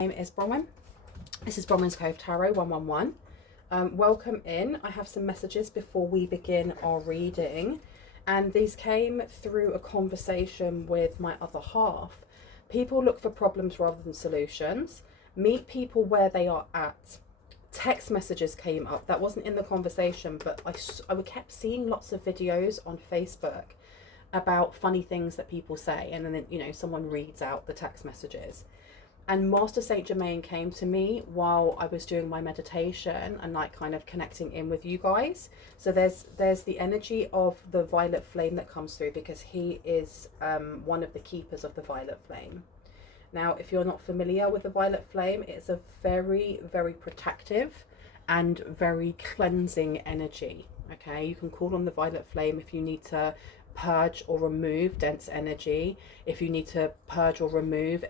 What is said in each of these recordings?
My name is Bronwyn. This is Bronwyn's Cove Tarot 111. Welcome in. I have some messages before we begin our reading, and these came through a conversation with my other half. People look for problems rather than solutions. Meet people where they are at. Text messages came up. That wasn't in the conversation, but I kept seeing lots of videos on Facebook about funny things that people say, and then, you know, someone reads out the text messages. And Master Saint Germain came to me while I was doing my meditation and like kind of connecting in with you guys. So there's the energy of the violet flame that comes through, because he is one of the keepers of the violet flame. Now, if you're not familiar with the violet flame, it's a very, very protective and very cleansing energy. Okay, you can call on the violet flame if you need to purge or remove dense energy, if you need to purge or remove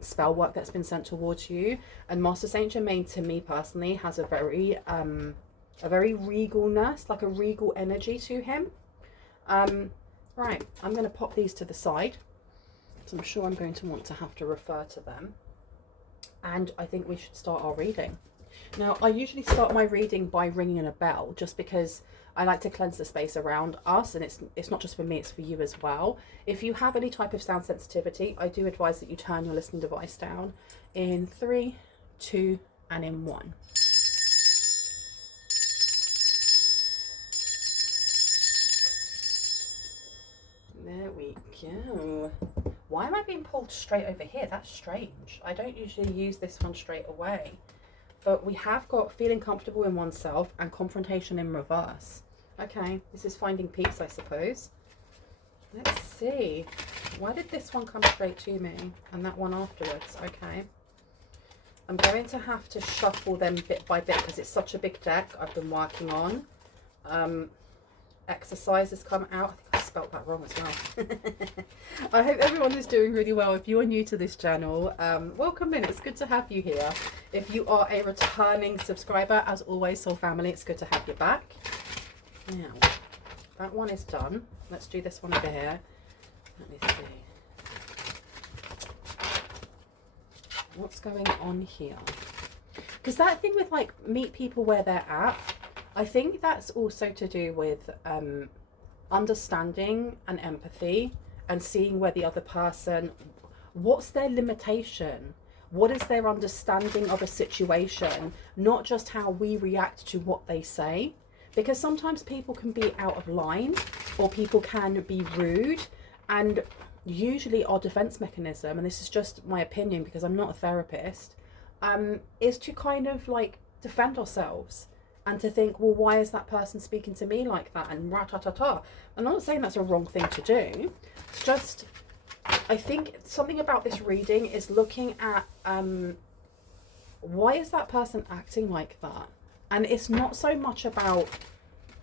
spell work that's been sent towards you. And Master Saint Germain, to me personally, has a very regalness, like a regal energy to him. Right, I'm going to pop these to the side, so I'm sure I'm going to want to have to refer to them, and I think we should start our reading. Now, I usually start my reading by ringing a bell, just because I like to cleanse the space around us, and it's not just for me, it's for you as well. If you have any type of sound sensitivity, I do advise that you turn your listening device down in 3, 2, and in 1. There we go. Why am I being pulled straight over here? That's strange. I don't usually use this one straight away. But we have got feeling comfortable in oneself and confrontation in reverse. Okay, this is finding peace, I suppose. Let's see. Why did this one come straight to me and that one afterwards? Okay. I'm going to have to shuffle them bit by bit because it's such a big deck I've been working on. Exercises come out. I think I spelt that wrong as well. I hope everyone is doing really well. If you are new to this channel, welcome in. It's good to have you here. If you are a returning subscriber, as always, Soul Family, it's good to have you back. Now, that one is done. Let's do this one over here. Let me see. What's going on here? Because that thing with like meet people where they're at, I think that's also to do with understanding and empathy and seeing where the other person, what's their limitation? What is their understanding of a situation? Not just how we react to what they say. Because sometimes people can be out of line, or people can be rude, and usually our defense mechanism, and this is just my opinion because I'm not a therapist, is to kind of like defend ourselves and to think, well, why is that person speaking to me like that, and ra-ta-ta-ta. I'm not saying that's a wrong thing to do. It's just, I think something about this reading is looking at why is that person acting like that. And it's not so much about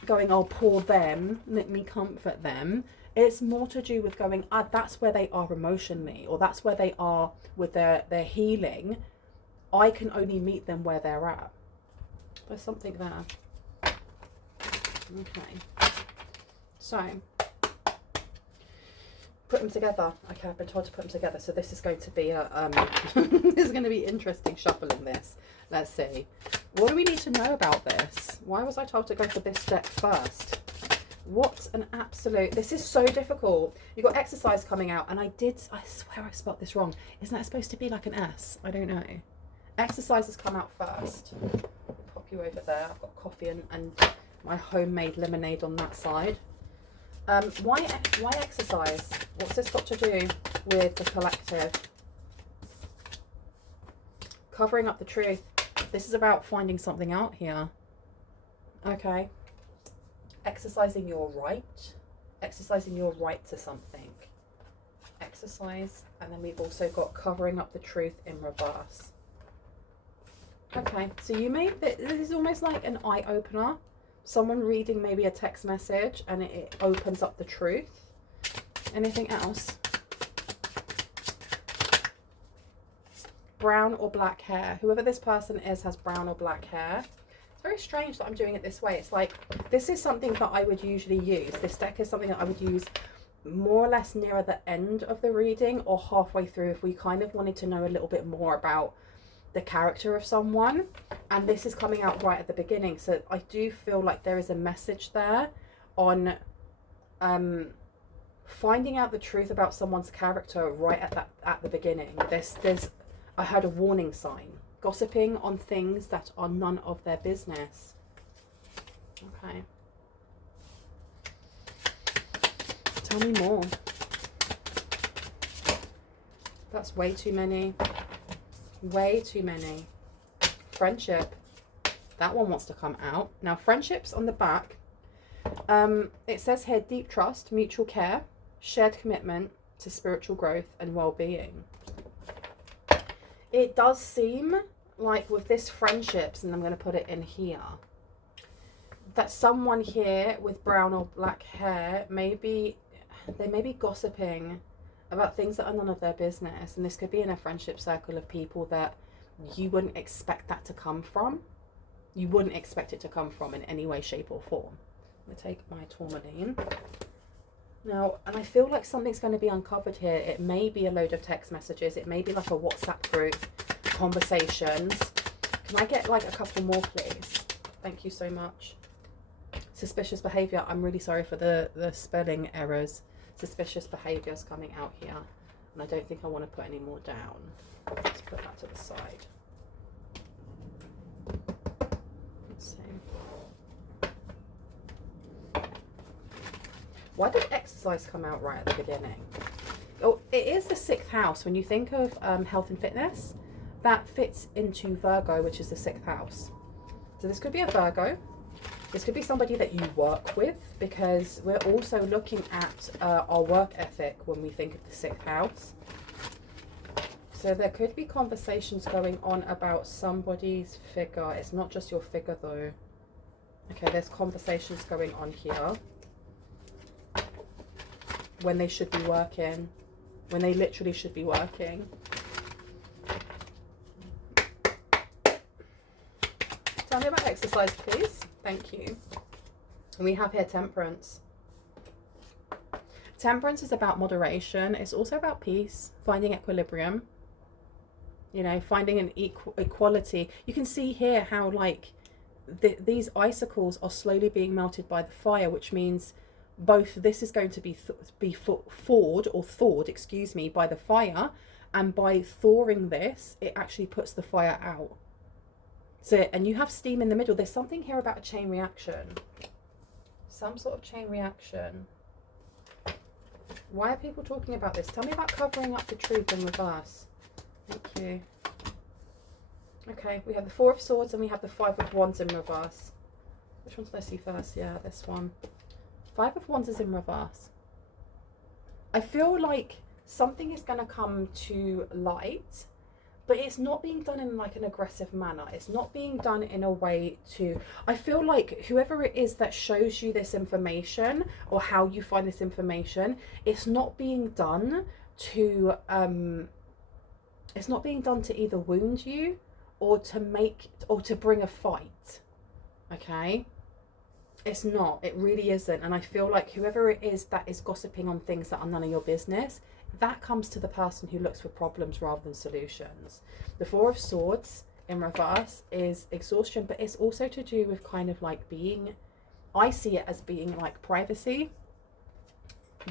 going, oh, poor them, let me comfort them. It's more to do with going, that's where they are emotionally, or that's where they are with their healing. I can only meet them where they're at. There's something there. Okay. So, put them together. Okay, I've been told to put them together, so this is going to be a this is going to be interesting shuffling this. Let's see. What do we need to know about this? Why was I told to go for this deck first? What an absolute... This is so difficult. You've got exercise coming out, and I swear I spelled this wrong. Isn't that supposed to be like an S? I don't know. Exercise has come out first. Pop you over there. I've got coffee and my homemade lemonade on that side. Why exercise? What's this got to do with the collective? Covering up the truth. This is about finding something out here. Okay. Exercising your right. Exercising your right to something. Exercise. And then we've also got covering up the truth in reverse. Okay. So you may... This is almost like an eye-opener. Someone reading maybe a text message and it opens up the truth. Anything else? Brown or black hair. Whoever this person is has brown or black hair. It's very strange that I'm doing it this way. It's like, this is something that I would usually use. This deck is something that I would use more or less nearer the end of the reading or halfway through if we kind of wanted to know a little bit more about the character of someone, and this is coming out right at the beginning. So I do feel like there is a message there on finding out the truth about someone's character right at the beginning. There's I heard a warning sign. Gossiping on things that are none of their business. Okay. Tell me more. That's way too many. Way too many. Friendship. That one wants to come out. Now, friendships on the back. It says here, deep trust, mutual care, shared commitment to spiritual growth and well-being. It does seem like with this friendships, and I'm going to put it in here, that someone here with brown or black hair, they may be gossiping about things that are none of their business. And this could be in a friendship circle of people that you wouldn't expect that to come from. You wouldn't expect it to come from in any way, shape or form. I'm going to take my tourmaline. Now, and I feel like something's going to be uncovered here. It may be a load of text messages. It may be like a WhatsApp group, conversations. Can I get like a couple more, please? Thank you so much. Suspicious behavior. I'm really sorry for the spelling errors. Suspicious behavior is coming out here. And I don't think I want to put any more down. Let's put that to the side. Let's see. Why did exercise come out right at the beginning? Oh, it is the 6th house. When you think of health and fitness, that fits into Virgo, which is the 6th house. So this could be a Virgo. This could be somebody that you work with, because we're also looking at our work ethic when we think of the 6th house. So there could be conversations going on about somebody's figure. It's not just your figure though. Okay, there's conversations going on here. When they should be working. When they literally should be working. Tell me about exercise, please. Thank you. And we have here temperance. Temperance is about moderation. It's also about peace, finding equilibrium. You know, finding an equality. You can see here how like these icicles are slowly being melted by the fire, which means both this is going to be thawed, excuse me, by the fire, and by thawing this, it actually puts the fire out. So, and you have steam in the middle. There's something here about a chain reaction. Some sort of chain reaction. Why are people talking about this? Tell me about covering up the truth in reverse. Thank you. Okay, we have the 4 of Swords and we have the 5 of Wands in reverse. Which one did I see first? Yeah, this one. 5 of Wands is in reverse. I feel like something is going to come to light, but it's not being done in like an aggressive manner. It's not being done in a way to... I feel like whoever it is that shows you this information or how you find this information, it's not being done to... it's not being done to either wound you or to make... or to bring a fight. Okay? It's not. It really isn't. And I feel like whoever it is that is gossiping on things that are none of your business, that comes to the person who looks for problems rather than solutions. The 4 of Swords in reverse is exhaustion, but it's also to do with kind of like being, I see it as being like privacy,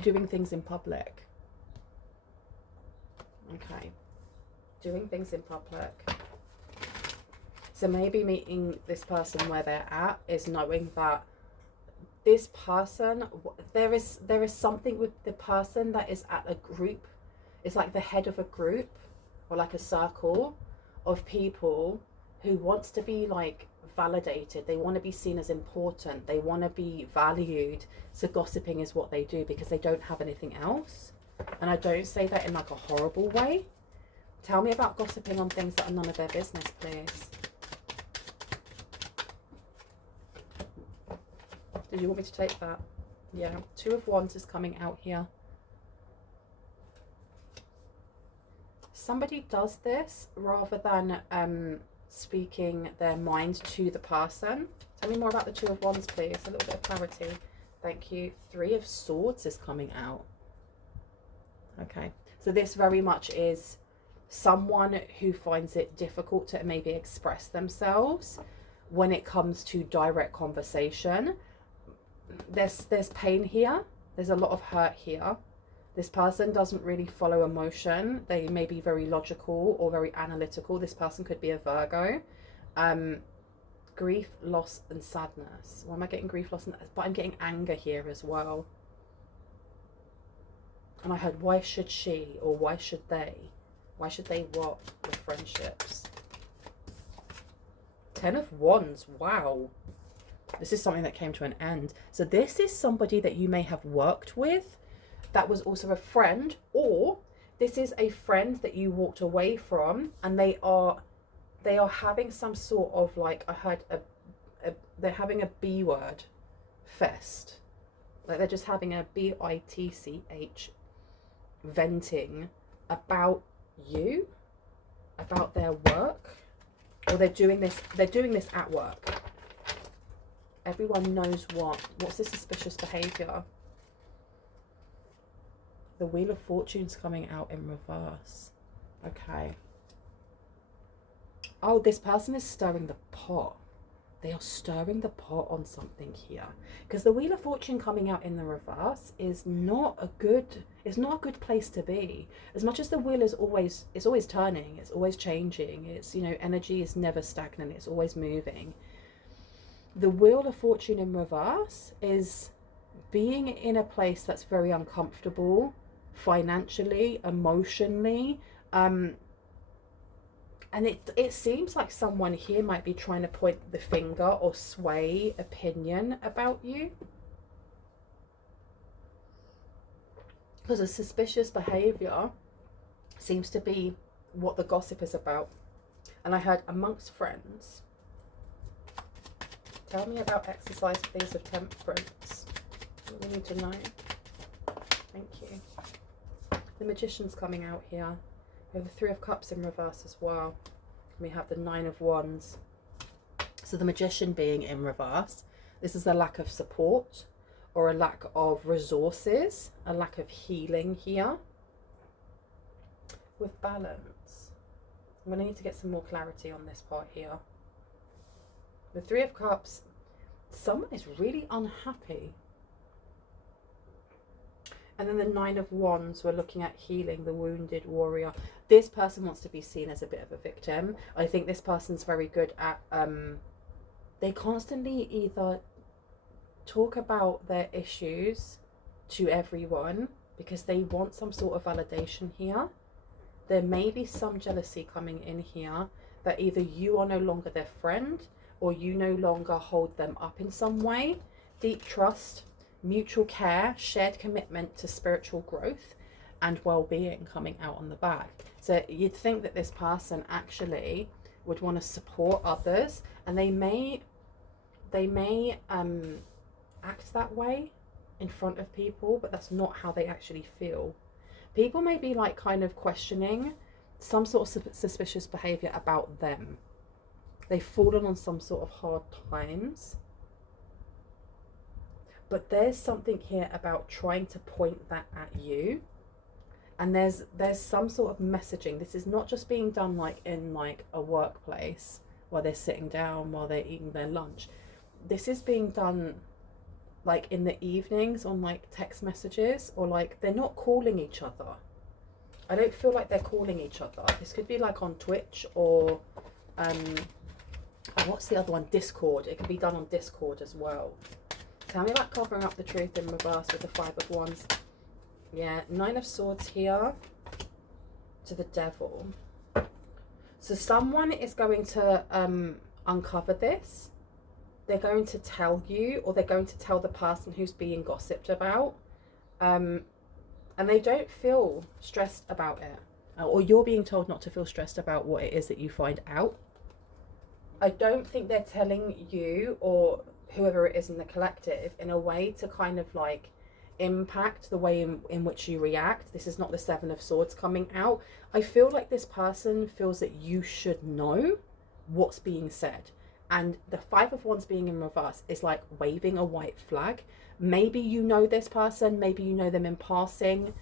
doing things in public. Okay. Doing things in public. So maybe meeting this person where they're at is knowing that this person, there is something with the person that is at a group. It's like the head of a group or like a circle of people who wants to be like validated. They want to be seen as important. They want to be valued. So gossiping is what they do because they don't have anything else. And I don't say that in like a horrible way. Tell me about gossiping on things that are none of their business, please. Did you want me to take that? Yeah. 2 of Wands is coming out here. Somebody does this rather than speaking their mind to the person. Tell me more about the 2 of Wands, please. A little bit of clarity. Thank you. 3 of Swords is coming out. Okay. So this very much is someone who finds it difficult to maybe express themselves when it comes to direct conversation. There's pain here. There's a lot of hurt here. This person doesn't really follow emotion. They may be very logical or very analytical. This person could be a Virgo. Grief, loss, and sadness. Why am I getting grief, loss, and but I'm getting anger here as well. And I heard, why should she, or why should they? Why should they what with friendships? 10 of Wands, wow. This is something that came to an end. So this is somebody that you may have worked with that was also a friend, or this is a friend that you walked away from, and they are having some sort of, like, I heard they're having a B word fest. Like they're just having a BITCH venting about you, about their work, or they're doing this at work. Everyone knows what's the suspicious behavior. The Wheel of Fortune's coming out in reverse. Okay. Oh, this person is stirring the pot. They are stirring the pot on something here, because the Wheel of Fortune coming out in the reverse is not a good place to be. As much as the wheel is always turning, it's always changing. It's, you know, energy is never stagnant. It's always moving. The Wheel of Fortune in reverse is being in a place that's very uncomfortable, financially, emotionally, and it seems like someone here might be trying to point the finger or sway opinion about you. Because a suspicious behaviour seems to be what the gossip is about. And I heard amongst friends. Tell me about exercise, please, of temperance. What we need to know. Thank you. The Magician's coming out here. We have the Three of Cups in reverse as well. We have the Nine of Wands. So the Magician being in reverse, this is a lack of support or a lack of resources, a lack of healing here. With balance, I'm going to need to get some more clarity on this part here. The Three of Cups, someone is really unhappy. And then the Nine of Wands, we're looking at healing, the wounded warrior. This person wants to be seen as a bit of a victim. I think this person's very good at, they constantly either talk about their issues to everyone because they want some sort of validation here. There may be some jealousy coming in here that either you are no longer their friend or you no longer hold them up in some way. Deep trust, mutual care, shared commitment to spiritual growth and well-being coming out on the back. So you'd think that this person actually would want to support others, and they may act that way in front of people, but that's not how they actually feel. People may be like kind of questioning some sort of suspicious behavior about them. They've fallen on some sort of hard times. But there's something here about trying to point that at you. And there's some sort of messaging. This is not just being done like in like a workplace while they're sitting down, while they're eating their lunch. This is being done like in the evenings on like text messages, or like they're not calling each other. I don't feel like they're calling each other. This could be like on Twitch or what's the other one? Discord. It can be done on Discord as well. Tell me about covering up the truth in reverse with the Five of Wands. Yeah, Nine of Swords here to the Devil. So someone is going to uncover this. They're going to tell you, or they're going to tell the person who's being gossiped about. And they don't feel stressed about it. Or you're being told not to feel stressed about what it is that you find out. I don't think they're telling you or whoever it is in the collective in a way to kind of like impact the way in which you react. This is not the Seven of Swords coming out. I feel like this person feels that you should know what's being said. And the Five of Wands being in reverse is like waving a white flag. Maybe you know this person, maybe you know them in passing.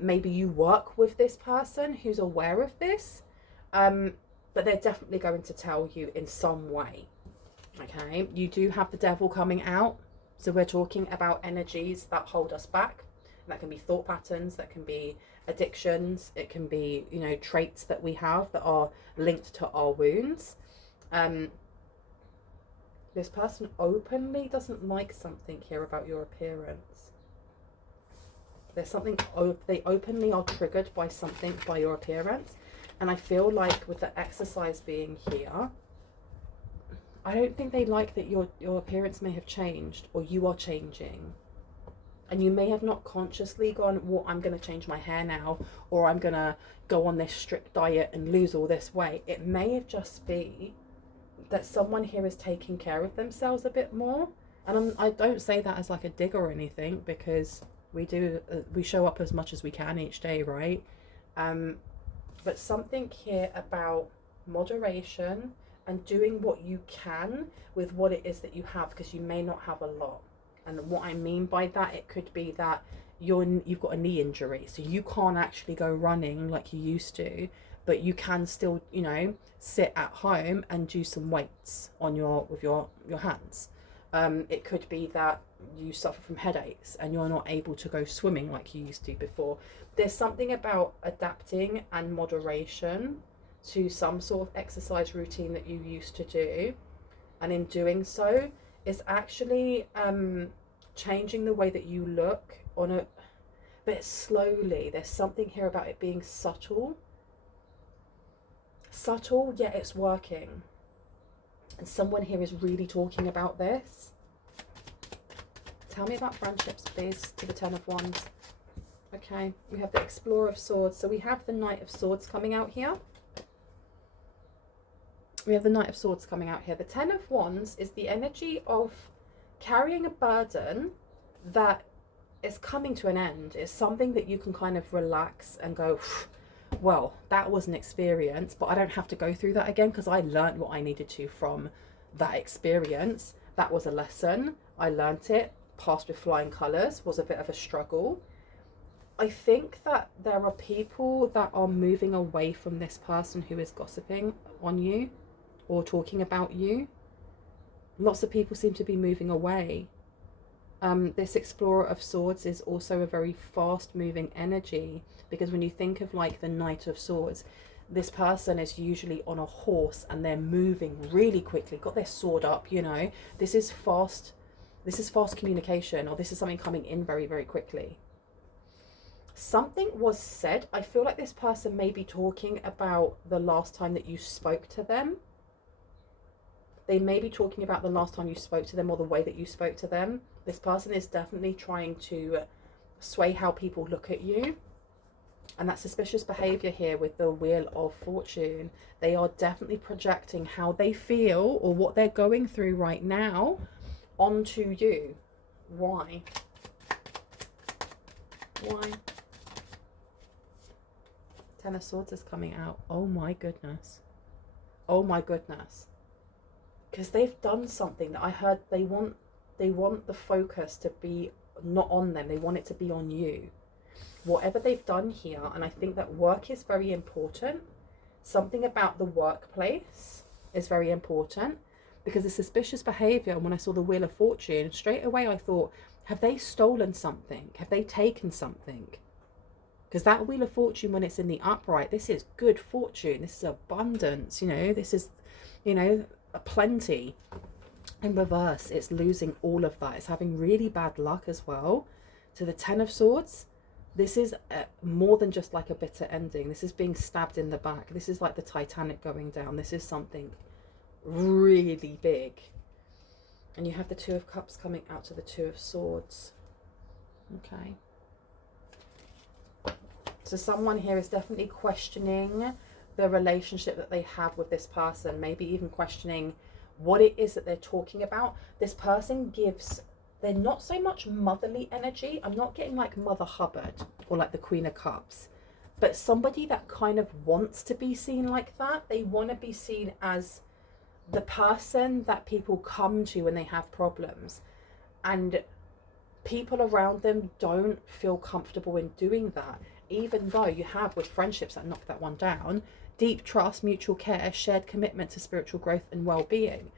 Maybe you work with this person who's aware of this, but they're definitely going to tell you in some way. Okay, you do have the devil coming out. So we're talking about energies that hold us back. That can be thought patterns, that can be addictions, it can be, you know, traits that we have that are linked to our wounds. This person openly doesn't like something here about your appearance. There's something, they openly are triggered by something, by your appearance. And I feel like with the exercise being here, I don't think they like that your appearance may have changed, or you are changing. And you may have not consciously gone, well, I'm going to change my hair now, or I'm going to go on this strict diet and lose all this weight. It may have just be that someone here is taking care of themselves a bit more. And I don't say that as like a dig or anything, because we show up as much as we can each day, right? But something here about moderation and doing what you can with what it is that you have, because you may not have a lot. And what I mean by that, it could be that you've got a knee injury, so you can't actually go running like you used to, but you can still, you know, sit at home and do some weights on with your hands. It could be that you suffer from headaches and you're not able to go swimming like you used to before. There's something about adapting and moderation to some sort of exercise routine that you used to do, and in doing so, it's actually changing the way that you look on a bit slowly. There's something here about it being subtle, yet it's working. And someone here is really talking about this. Tell me about friendships, please, to the Ten of Wands. Okay, we have the Explorer of Swords. So we have the Knight of Swords coming out here. We have the Knight of Swords coming out here. The Ten of Wands is the energy of carrying a burden that is coming to an end. It's something that you can kind of relax and go, well, that was an experience, but I don't have to go through that again because I learned what I needed to from that experience. That was a lesson. I learnt it, passed with flying colours, was a bit of a struggle. I think that there are people that are moving away from this person who is gossiping on you or talking about you. Lots of people seem to be moving away. This Explorer of Swords is also a very fast moving energy, because when you think of like the Knight of Swords, this person is usually on a horse and they're moving really quickly, got their sword up, you know. This is fast communication, or this is something coming in very, very quickly. Something was said. I feel like this person may be talking about the last time that you spoke to them. They may be talking about the last time you spoke to them, or the way that you spoke to them. This person is definitely trying to sway how people look at you. And that suspicious behavior here with the Wheel of Fortune. They are definitely projecting how they feel or what they're going through right now onto you. Why? Why? Ten of Swords is coming out. Oh my goodness. Oh my goodness. Because they've done something that I heard they want the focus to be not on them. They want it to be on you. Whatever they've done here, and I think that work is very important. Something about the workplace is very important, because the suspicious behavior, and when I saw the Wheel of Fortune, straight away I thought, have they stolen something? Have they taken something? Because that Wheel of Fortune, when it's in the upright, this is good fortune. This is abundance, you know. This is, you know, a plenty. In reverse, it's losing all of that. It's having really bad luck as well. So the Ten of Swords, this is more than just like a bitter ending. This is being stabbed in the back. This is like the Titanic going down. This is something really big. And you have the Two of Cups coming out to the Two of Swords. Okay. So someone here is definitely questioning the relationship that they have with this person. Maybe even questioning what it is that they're talking about. This person gives, they're not so much motherly energy. I'm not getting like Mother Hubbard or like the Queen of Cups, but somebody that kind of wants to be seen like that. They want to be seen as the person that people come to when they have problems. And people around them don't feel comfortable in doing that, even though you have, with friendships that knock that one down, deep trust, mutual care, shared commitment to spiritual growth and well-being.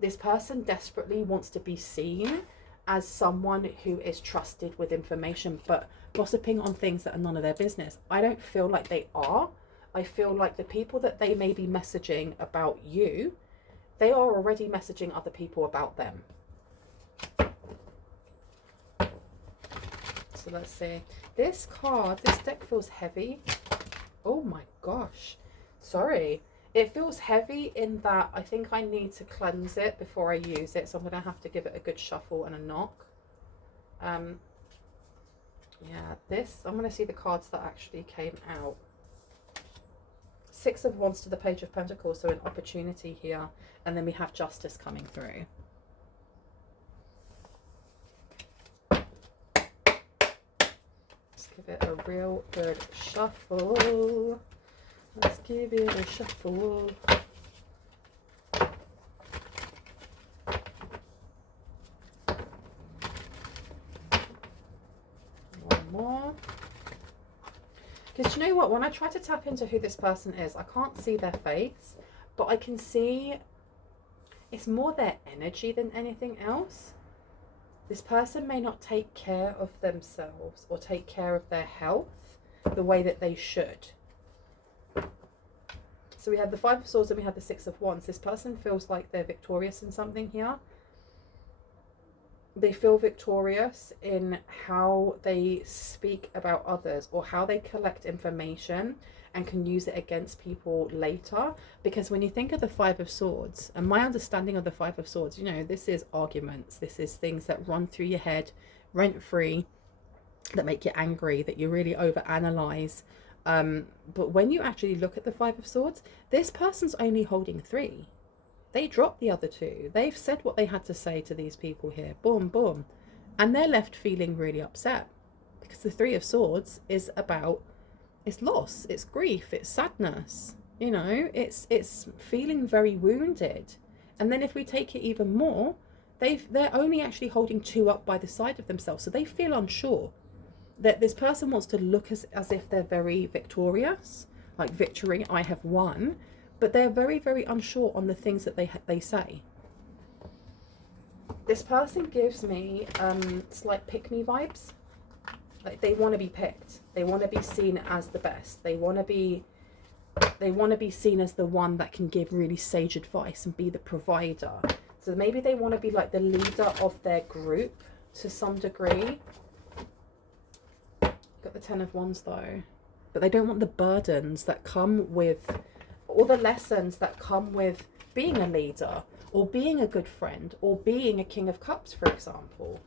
This person desperately wants to be seen as someone who is trusted with information, but gossiping on things that are none of their business. I don't feel like they are. I feel like the people that they may be messaging about you, they are already messaging other people about them. So let's see. This card, this deck feels heavy. Oh my gosh. Sorry. It feels heavy in that I think I need to cleanse it before I use it. So I'm going to have to give it a good shuffle and a knock. Yeah, this, I'm going to see the cards that actually came out. Six of Wands to the Page of Pentacles, so an opportunity here. And then we have Justice coming through. Let's give it a real good shuffle. Let's give it a shuffle. One more. Because you know what, when I try to tap into who this person is, I can't see their face, but I can see it's more their energy than anything else. This person may not take care of themselves or take care of their health the way that they should. So we have the Five of Swords and we have the Six of Wands. This person feels like they're victorious in something here. They feel victorious in how they speak about others or how they collect information and can use it against people later. Because when you think of the Five of Swords, and my understanding of the Five of Swords, you know, this is arguments. This is things that run through your head rent-free, that make you angry, that you really overanalyze. But when you actually look at the Five of Swords, this person's only holding three. They dropped the other two. They've said what they had to say to these people here. Boom, boom. And they're left feeling really upset. Because the Three of Swords is about, it's loss, it's grief, it's sadness. You know, it's feeling very wounded. And then if we take it even more, they're only actually holding two up by the side of themselves. So they feel unsure. That this person wants to look as if they're very victorious, like victory, I have won, but they're very, very unsure on the things that they say. This person gives me slight pick-me vibes. Like they want to be picked. They want to be seen as the best. They want to be seen as the one that can give really sage advice and be the provider. So maybe they want to be like the leader of their group to some degree. Got the Ten of Wands though, but they don't want the burdens that come with, or the lessons that come with being a leader or being a good friend or being a King of Cups, for example.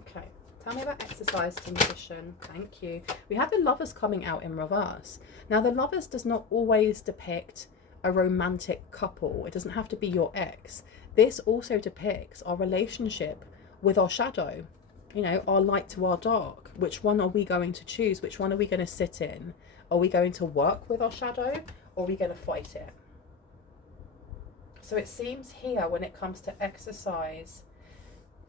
Okay, tell me about exercise to Magician. Thank you. We have the Lovers coming out in reverse. Now the Lovers does not always depict a romantic couple. It doesn't have to be your ex. This also depicts our relationship with our shadow, you know, our light to our dark. Which one are we going to choose? Which one are we going to sit in? Are we going to work with our shadow or are we going to fight it? So it seems here when it comes to exercise,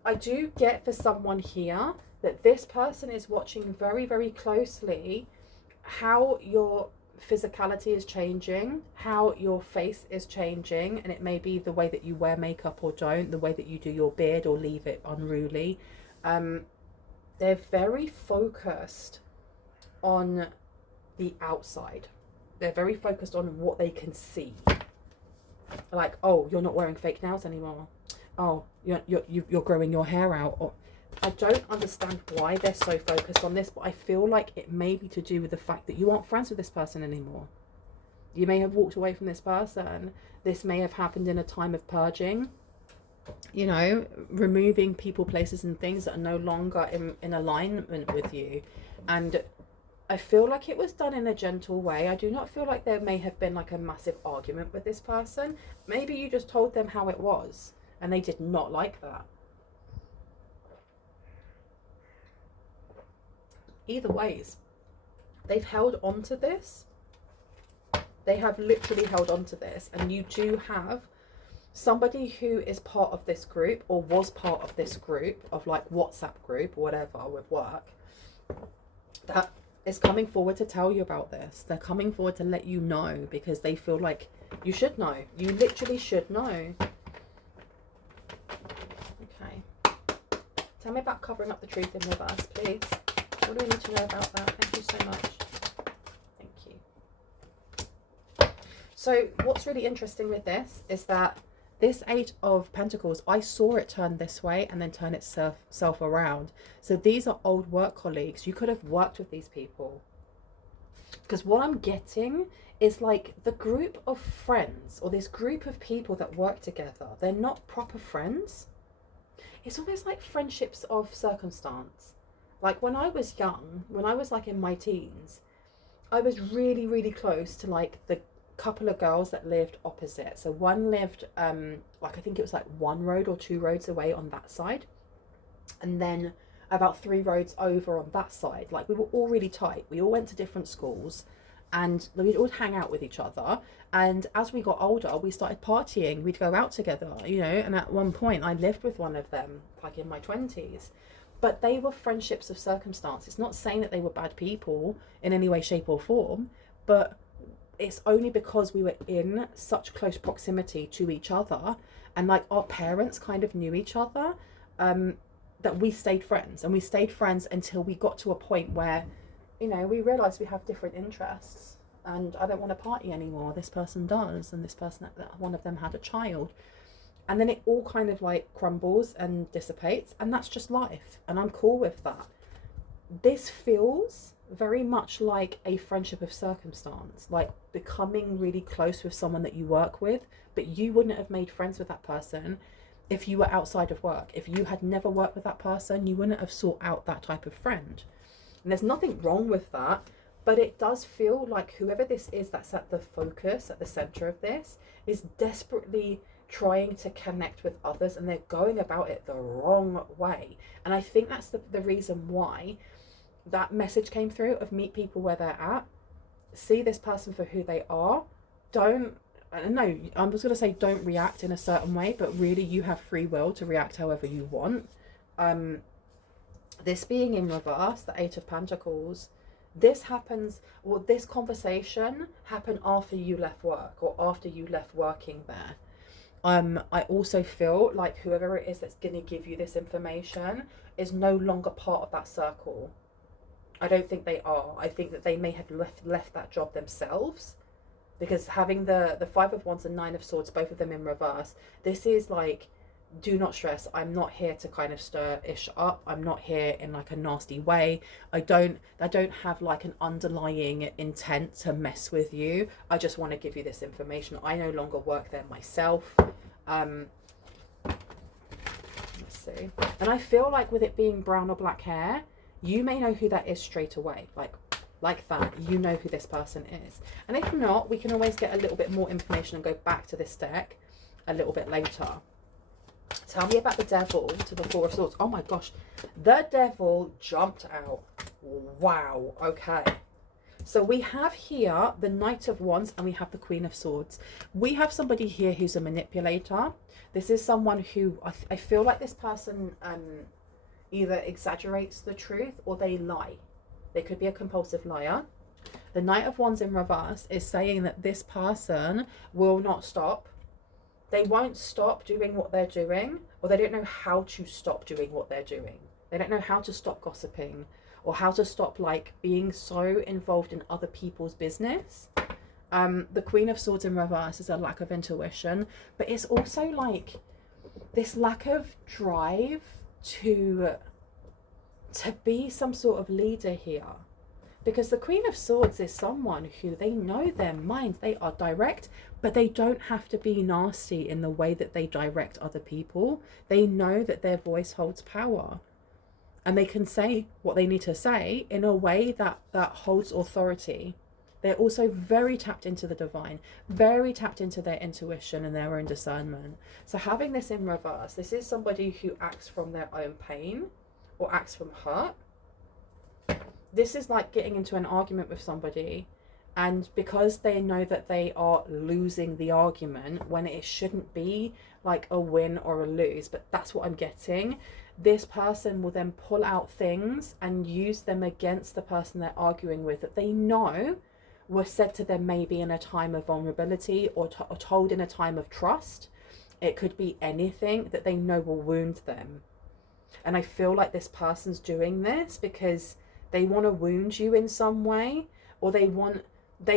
I do get for someone here that this person is watching very, very closely how your physicality is changing, how your face is changing, and it may be the way that you wear makeup or don't, the way that you do your beard or leave it unruly. They're very focused on the outside. They're very focused on what they can see. Like, oh, you're not wearing fake nails anymore. Oh, you're growing your hair out. Or, I don't understand why they're so focused on this, but I feel like it may be to do with the fact that you aren't friends with this person anymore. You may have walked away from this person. This may have happened in a time of purging, you know, removing people, places and things that are no longer in alignment with you. And I feel like it was done in a gentle way. I do not feel like there may have been like a massive argument with this person. Maybe you just told them how it was and they did not like that. Either ways, they've held on to this. They have literally held on to this, and you do have somebody who is part of this group or was part of this group of like WhatsApp group or whatever with work, that is coming forward to tell you about this. They're coming forward to let you know because they feel like you should know. You literally should know. Okay. Tell me about covering up the truth in reverse, please. What do we need to know about that? Thank you so much. Thank you. So what's really interesting with this is that this Eight of Pentacles, I saw it turn this way and then turn itself around. So these are old work colleagues. You could have worked with these people. Because what I'm getting is like the group of friends or this group of people that work together, they're not proper friends. It's almost like friendships of circumstance. Like when I was young, when I was like in my teens, I was really, really close to like the couple of girls that lived opposite. So one lived like I think it was like 1 road or 2 roads away on that side, and then about 3 roads over on that side. Like we were all really tight. We all went to different schools and we'd all hang out with each other, and as we got older we started partying. We'd go out together, you know, and at one point I lived with one of them like in my 20s. But they were friendships of circumstance. It's not saying that they were bad people in any way, shape or form, but it's only because we were in such close proximity to each other and like our parents kind of knew each other, that we stayed friends. And we stayed friends until we got to a point where, you know, we realized we have different interests and I don't want to party anymore. This person does, and this person, one of them had a child. And then it all kind of like crumbles and dissipates, and that's just life. And I'm cool with that. This feels very much like a friendship of circumstance, like becoming really close with someone that you work with, but you wouldn't have made friends with that person if you were outside of work. If you had never worked with that person, you wouldn't have sought out that type of friend. And there's nothing wrong with that, but it does feel like whoever this is that's at the focus, at the center of this, is desperately trying to connect with others, and they're going about it the wrong way. And I think that's the reason why that message came through of meet people where they're at, see this person for who they are. Don't, no, I was going to say don't react in a certain way, but really you have free will to react however you want. This being in reverse, the Eight of Pentacles, this happens, or this conversation happened after you left work or after you left working there. I also feel like whoever it is that's going to give you this information is no longer part of that circle. I don't think they are. I think that they may have left that job themselves, because having the 5 of Wands and 9 of Swords, both of them in reverse, this is like, do not stress. I'm not here to kind of stir ish up. I'm not here in like a nasty way. I don't have like an underlying intent to mess with you. I just want to give you this information. I no longer work there myself. Let's see. And I feel like with it being brown or black hair, you may know who that is straight away. Like that, you know who this person is. And if not, we can always get a little bit more information and go back to this deck a little bit later. Tell me about the Devil to the 4 of Swords. Oh my gosh, the Devil jumped out. Wow, okay. So we have here the Knight of Wands and we have the Queen of Swords. We have somebody here who's a manipulator. This is someone who, I feel like this person either exaggerates the truth or they lie. They could be a compulsive liar. The Knight of Wands in reverse is saying that this person will not stop. They won't stop doing what they're doing, or they don't know how to stop doing what they're doing. They don't know how to stop gossiping or how to stop like being so involved in other people's business. The Queen of Swords in reverse is a lack of intuition, but it's also like this lack of drive to be some sort of leader here. Because the Queen of Swords is someone who, they know their mind, they are direct, but they don't have to be nasty in the way that they direct other people. They know that their voice holds power, and they can say what they need to say in a way that holds authority. They're also very tapped into the divine, very tapped into their intuition and their own discernment. So having this in reverse, this is somebody who acts from their own pain or acts from hurt. This is like getting into an argument with somebody And because they know that they are losing the argument when it shouldn't be like a win or a lose, but that's what I'm getting, this person will then pull out things and use them against the person they're arguing with that they know were said to them maybe in a time of vulnerability or told in a time of trust. It could be anything that they know will wound them. And I feel like this person's doing this because they want to wound you in some way, or they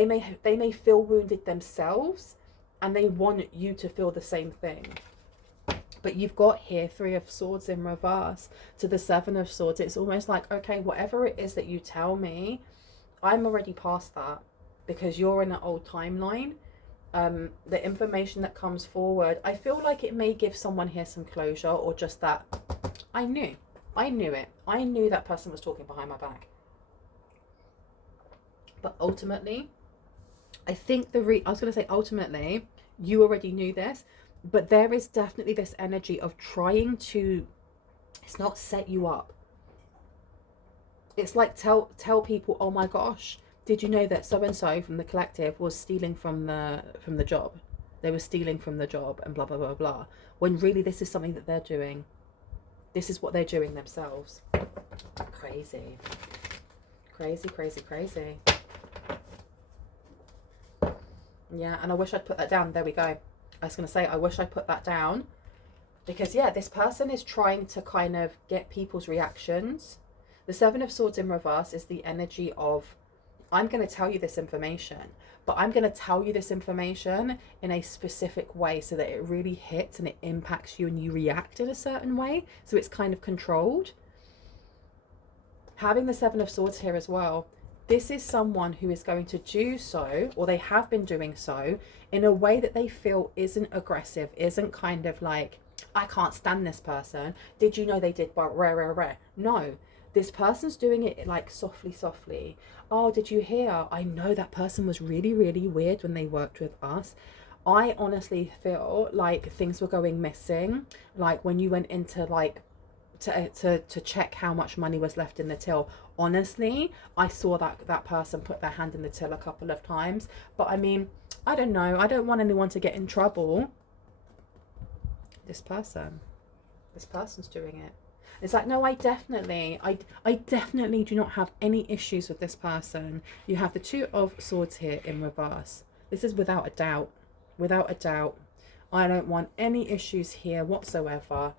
may feel wounded themselves and they want you to feel the same thing. But you've got here 3 of Swords in reverse to the 7 of Swords. It's almost like, okay, whatever it is that you tell me, I'm already past that because you're in an old timeline. The information that comes forward, I feel like it may give someone here some closure, or just that I knew it. I knew that person was talking behind my back. But ultimately, I think ultimately, you already knew this, but there is definitely this energy of trying to, it's not set you up. It's like tell people, oh my gosh, did you know that so-and-so from the collective was stealing from the job? They were stealing from the job and blah, blah, blah, blah. When really this is something that they're doing. This is what they're doing themselves. Crazy. Crazy, crazy, crazy. Yeah, and I wish I'd put that down. There we go. I was going to say, I wish I put that down. Because, yeah, this person is trying to kind of get people's reactions. The 7 of Swords in reverse is the energy of, I'm going to tell you this information, but I'm going to tell you this information in a specific way so that it really hits and it impacts you and you react in a certain way. So it's kind of controlled. Having the 7 of Swords here as well, this is someone who is going to do so, or they have been doing so, in a way that they feel isn't aggressive, isn't kind of like, I can't stand this person. Did you know they did rare? No. This person's doing it like softly. Oh, did you hear? I know that person was really, really weird when they worked with us. I honestly feel like things were going missing. Like when you went into like to check how much money was left in the till. Honestly, I saw that person put their hand in the till a couple of times. But I mean, I don't know. I don't want anyone to get in trouble. This person's doing it. It's like, no, I definitely do not have any issues with this person. You have the 2 of Swords here in reverse. This is without a doubt. I don't want any issues here whatsoever.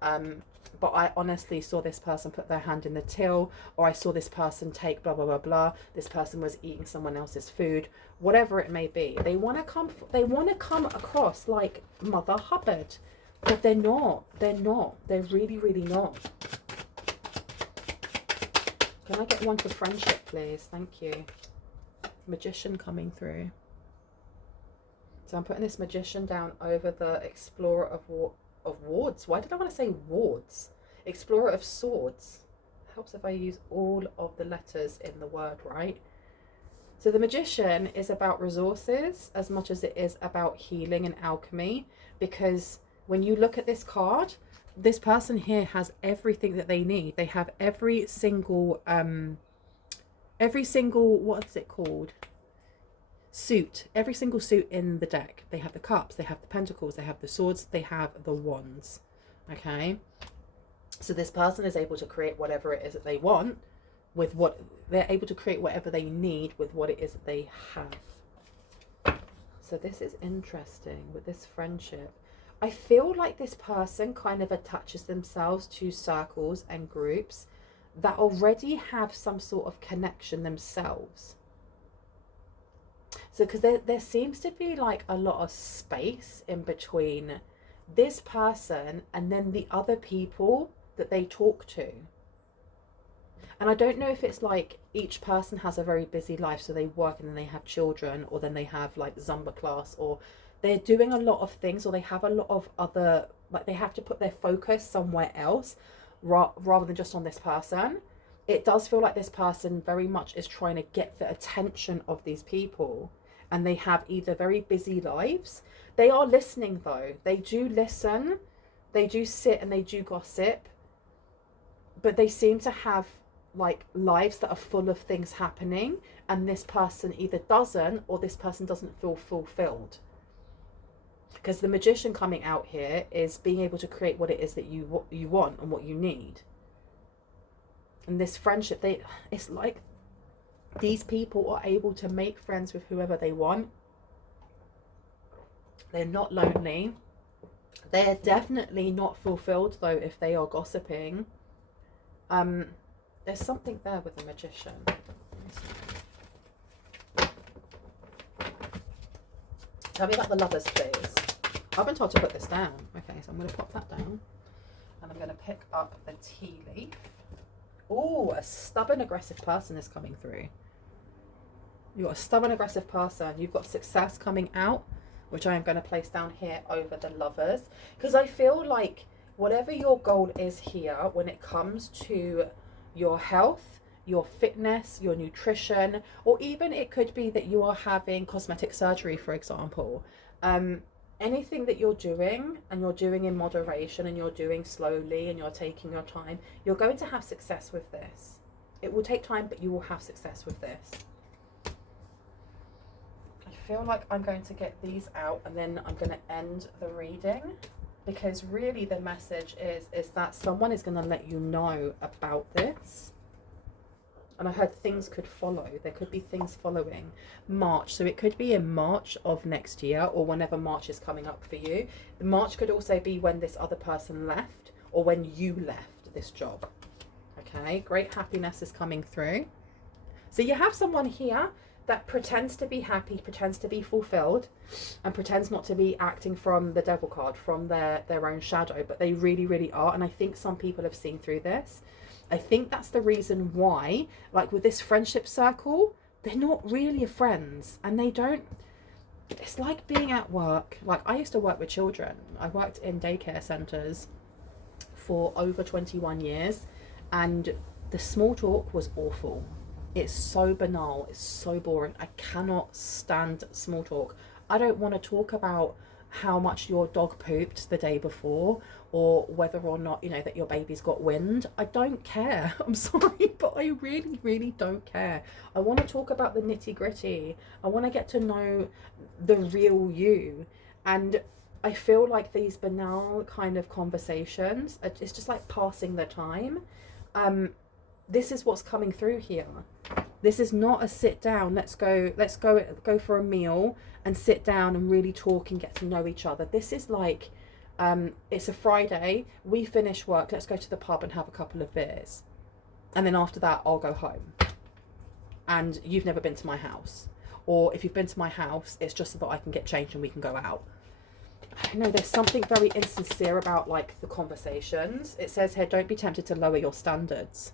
But I honestly saw this person put their hand in the till, or I saw this person take blah, blah, blah, blah. This person was eating someone else's food, whatever it may be. They want to come across like Mother Hubbard. But they're not. They're really, really not. Can I get one for friendship, please? Thank you. Magician coming through. So I'm putting this Magician down over the Explorer of Wards. Why did I want to say Wards? Explorer of Swords. Helps if I use all of the letters in the word, right? So the Magician is about resources as much as it is about healing and alchemy, because when you look at this card, this person here has everything that they need. They have every single, what is it called? Suit. Every single suit in the deck. They have the cups, they have the pentacles, they have the swords, they have the wands. Okay? So this person is able to create whatever it is that they want with what, they're able to create whatever they need with what it is that they have. So this is interesting with this friendship. I feel like this person kind of attaches themselves to circles and groups that already have some sort of connection themselves. So because there seems to be like a lot of space in between this person and then the other people that they talk to. And I don't know if it's like each person has a very busy life, so they work and then they have children, or then they have like Zumba class, or they're doing a lot of things, or they have a lot of other, like they have to put their focus somewhere else rather than just on this person. It does feel like this person very much is trying to get the attention of these people, and they have either very busy lives. They are listening though. They do listen. They do sit and they do gossip. But they seem to have like lives that are full of things happening, and this person either doesn't, or this person doesn't feel fulfilled. Because the magician coming out here is being able to create what it is that you want and what you need. And this friendship, it's like these people are able to make friends with whoever they want. They're not lonely. They're definitely not fulfilled though if they are gossiping. There's something there with the magician. Tell me about the lovers, please. I've been told to put this down. Okay, so I'm going to pop that down. And I'm going to pick up the tea leaf. Oh, a stubborn, aggressive person is coming through. You've got a stubborn, aggressive person. You've got success coming out, which I am going to place down here over the lovers. Because I feel like whatever your goal is here, when it comes to your health, your fitness, your nutrition, or even it could be that you are having cosmetic surgery, for example. Anything that you're doing, and you're doing in moderation, and you're doing slowly, and you're taking your time, you're going to have success with this. It will take time, but you will have success with this. I feel like I'm going to get these out, and then I'm going to end the reading, because really the message is that someone is going to let you know about this. And I heard things could follow. There could be things following March. So it could be in March of next year, or whenever March is coming up for you. March could also be when this other person left, or when you left this job. Okay, great happiness is coming through. So you have someone here that pretends to be happy, pretends to be fulfilled, and pretends not to be acting from the devil card, from their own shadow, but they really, really are. And I think some people have seen through this. I think that's the reason why, like with this friendship circle, they're not really friends, and they don't, it's like being at work. Like I used to work with children. I worked in daycare centres for over 21 years, and the small talk was awful. It's so banal, it's so boring. I cannot stand small talk. I don't want to talk about how much your dog pooped the day before, or whether or not, you know, that your baby's got wind. I don't care. I'm sorry, but I really, really don't care. I want to talk about the nitty gritty. I want to get to know the real you. And I feel like these banal kind of conversations, it's just like passing the time. This is what's coming through here. This is not a sit down, let's go for a meal and sit down and really talk and get to know each other. This is like, it's a Friday, we finish work, let's go to the pub and have a couple of beers. And then after that, I'll go home. And you've never been to my house. Or if you've been to my house, it's just so that I can get changed and we can go out. I know there's something very insincere about like the conversations. It says here, don't be tempted to lower your standards.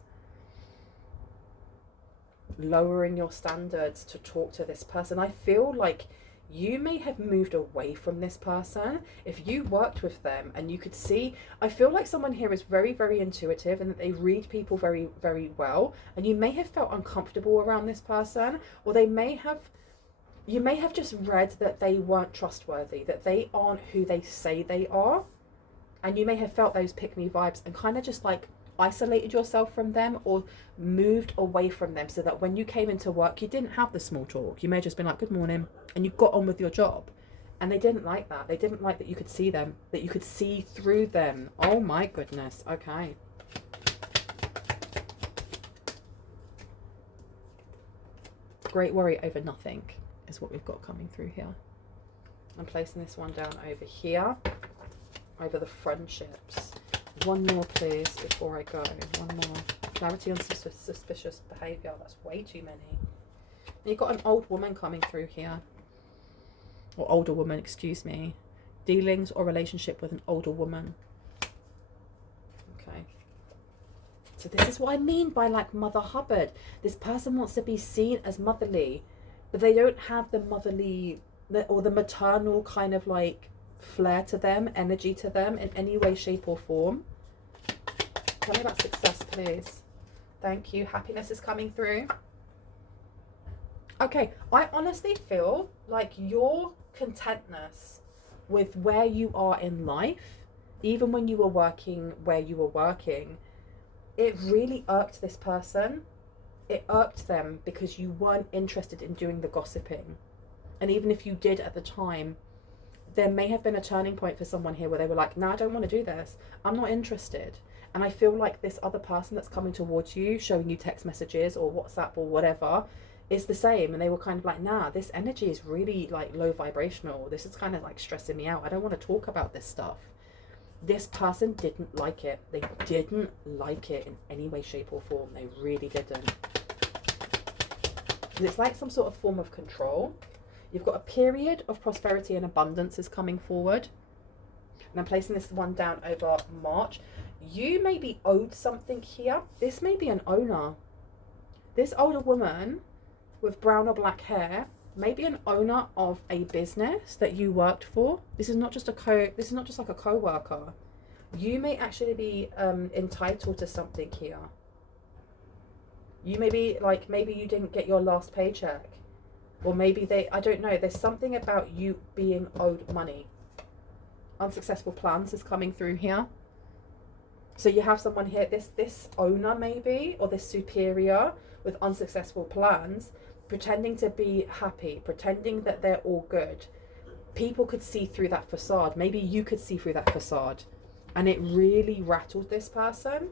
Lowering your standards to talk to this person. I feel like you may have moved away from this person. If you worked with them and you could see, I feel like someone here is very, very intuitive, and that they read people very, very well, and you may have felt uncomfortable around this person, or you may have just read that they weren't trustworthy, that they aren't who they say they are, and you may have felt those pick-me vibes and kind of just like isolated yourself from them, or moved away from them, so that when you came into work you didn't have the small talk. You may have just been like, good morning, and you got on with your job. And they didn't like that. They didn't like that you could see them, that you could see through them. Oh my goodness. Okay, great worry over nothing is what we've got coming through here. I'm placing this one down over here, over the friendships. One more, please, before I go. One more. Clarity on suspicious behaviour. That's way too many. And you've got an old woman coming through here. Or older woman, excuse me. Dealings or relationship with an older woman. Okay. So this is what I mean by like Mother Hubbard. This person wants to be seen as motherly, but they don't have the motherly or the maternal kind of like flair to them, energy to them in any way, shape or form. Tell me about success, please. Thank you. Happiness is coming through. Okay, I honestly feel like your contentness with where you are in life, even when you were working where you were working, it really irked this person. It irked them because you weren't interested in doing the gossiping. And even if you did at the time, there may have been a turning point for someone here where they were like, no, I don't want to do this. I'm not interested. And I feel like this other person that's coming towards you, showing you text messages or WhatsApp or whatever, is the same. And they were kind of like, nah, this energy is really like low vibrational. This is kind of like stressing me out. I don't want to talk about this stuff. This person didn't like it. They didn't like it in any way, shape or form. They really didn't. It's like some sort of form of control. You've got a period of prosperity and abundance is coming forward. And I'm placing this one down over March. You may be owed something here. This may be an owner. This older woman with brown or black hair may be an owner of a business that you worked for. This is not just this is not just like a co-worker. You may actually be entitled to something here. You may be like, maybe you didn't get your last paycheck. Or maybe I don't know, there's something about you being owed money. Unsuccessful plans is coming through here. So you have someone here, this owner maybe, or this superior with unsuccessful plans, pretending to be happy, pretending that they're all good. People could see through that facade. Maybe you could see through that facade. And it really rattled this person.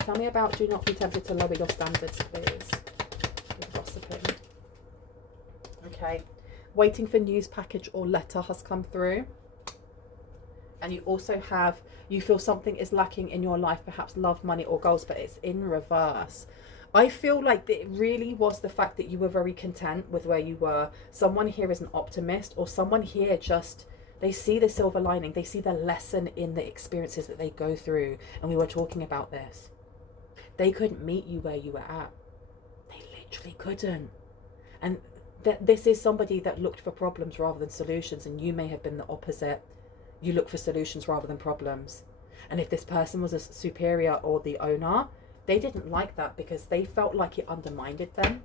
Tell me about do not be tempted to lower your standards, please. With gossiping. Okay. Waiting for news package or letter has come through. And you also have, you feel something is lacking in your life, perhaps love, money or goals, but it's in reverse. I feel like it really was the fact that you were very content with where you were. Someone here is an optimist, or someone here just, they see the silver lining. They see the lesson in the experiences that they go through. And we were talking about this. They couldn't meet you where you were at. They literally couldn't. And this is somebody that looked for problems rather than solutions, and you may have been the opposite. You look for solutions rather than problems. And if this person was a superior or the owner, they didn't like that because they felt like it undermined them.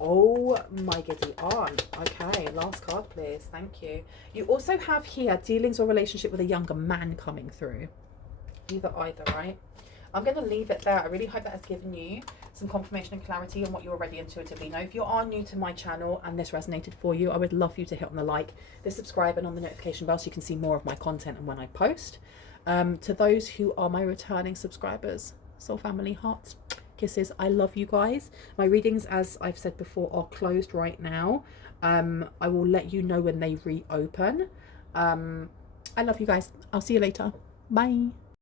Oh my giddy aunt. Okay, last card please. Thank you. You also have here dealings or relationship with a younger man coming through. Either, right? I'm going to leave it there. I really hope that has given you some confirmation and clarity on what you already intuitively know. If you are new to my channel and this resonated for you, I would love for you to hit on the like, the subscribe and on the notification bell so you can see more of my content and when I post. To those who are my returning subscribers, soul family, hearts, kisses, I love you guys. My readings, as I've said before, are closed right now. I will let you know when they reopen. I love you guys. I'll see you later. Bye.